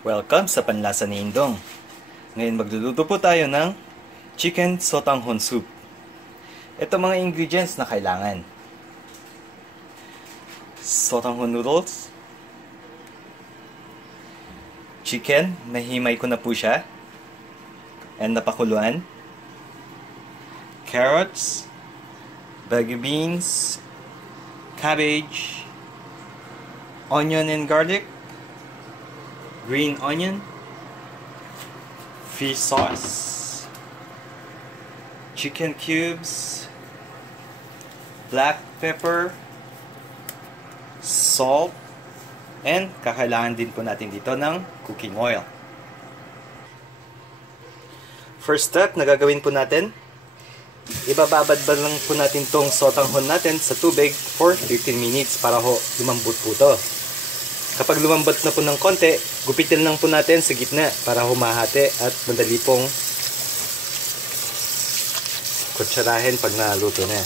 Welcome sa Panlasa ni Indong. Ngayon magluluto po tayo ng chicken sotanghon soup. Ito mga ingredients na kailangan. Sotanghon noodles, chicken, nahimay ko na po siya and napakuluan, carrots, bagu beans, cabbage, onion and garlic, green onion, fish sauce, chicken cubes, black pepper, salt, and kakailangan din po natin dito ng cooking oil. First step na gagawin po natin, ibababad lang po natin tong sotanghon natin sa tubig for 15 minutes para ho lumambot po to. Kapag lumambot na po ng konti, gupitin lang po natin sa gitna para humahati at madali pong kutsarahin pag naluto na.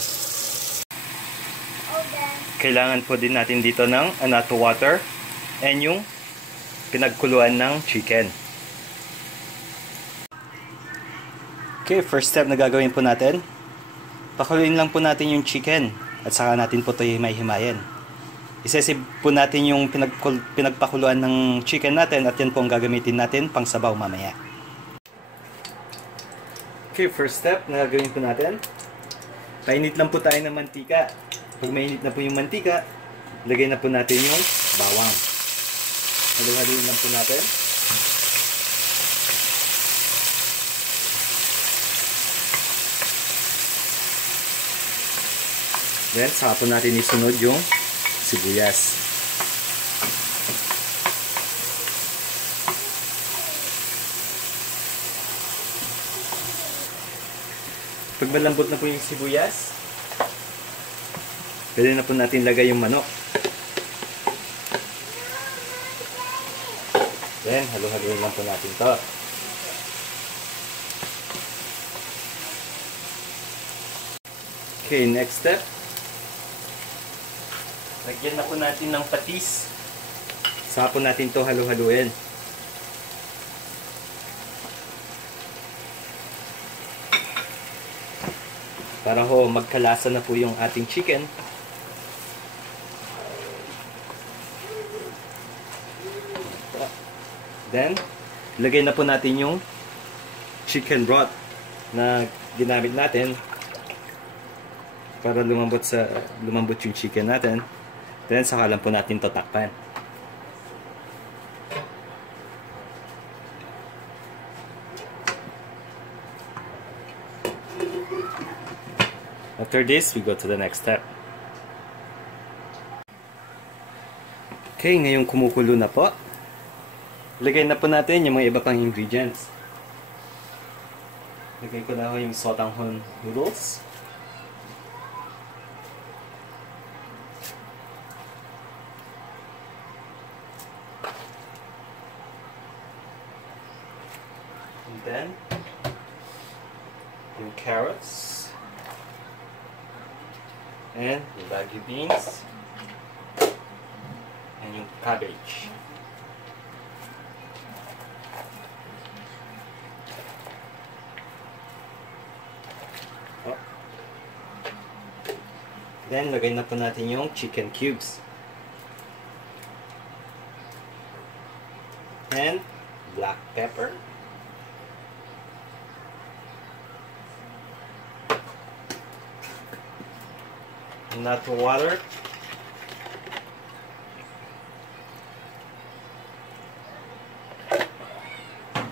Kailangan po din natin dito ng anato water and yung pinagkuluan ng chicken. Okay, first step na gagawin po natin, pakuluin lang po natin yung chicken at saka natin po ito himay-himayin. Isesave po natin yung pinagpakuluan ng chicken natin at yan po ang gagamitin natin pang sabaw mamaya. Okay, first step na gagawin po natin, painit lang po tayo ng mantika. Pag mainit na po yung mantika, lagay na po natin yung bawang. Haluin lang po natin. Then, saka po natin isunod yung sibuyas. Pag malambot na po yung sibuyas, pwede na po natin lagay yung manok. Then, halu-haluin lang po natin to. Okay, next step. Lagyan na po natin ng patis. Saka po natin to halu-haluin. Para ho magkalasa na po yung ating chicken. Then, lagay na po natin yung chicken broth na ginamit natin para lumambot yung chicken natin. Then, saka lang po natin ito takpan. After this, we go to the next step. Okay, ngayong kumukulo na po, lagay na po natin yung mga iba pang ingredients. Lagay ko na ho yung sotanghon noodles. And then, yung carrots, and yung bagu beans, and yung cabbage. Oh. Then, lagay na po natin yung chicken cubes. And black pepper. Nut water.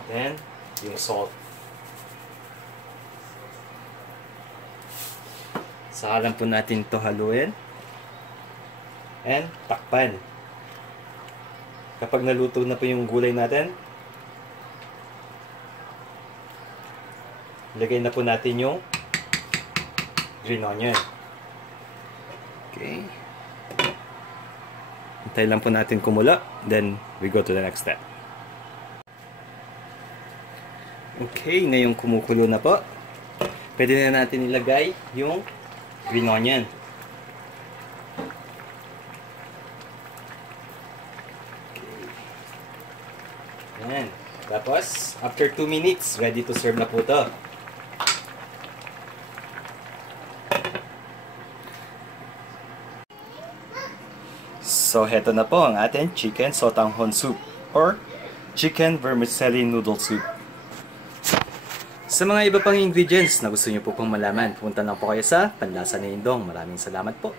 Then, yung salt. Saka lang po natin ito haluin. And takpan. Kapag naluto na po yung gulay natin, lagay na po natin yung green onion. Okay. Hintay lang po natin kumulo. Then, we go to the next step. Okay, ngayong kumukulo na po, pwede na natin ilagay yung green onion. Tapos, after 2 minutes, ready to serve na po to. So, heto na po ang ating chicken sotanghon soup or chicken vermicelli noodle soup. Sa mga iba pang ingredients na gusto niyo po pong malaman, punta lang po kayo sa Panlasa ni Indong. Maraming salamat po.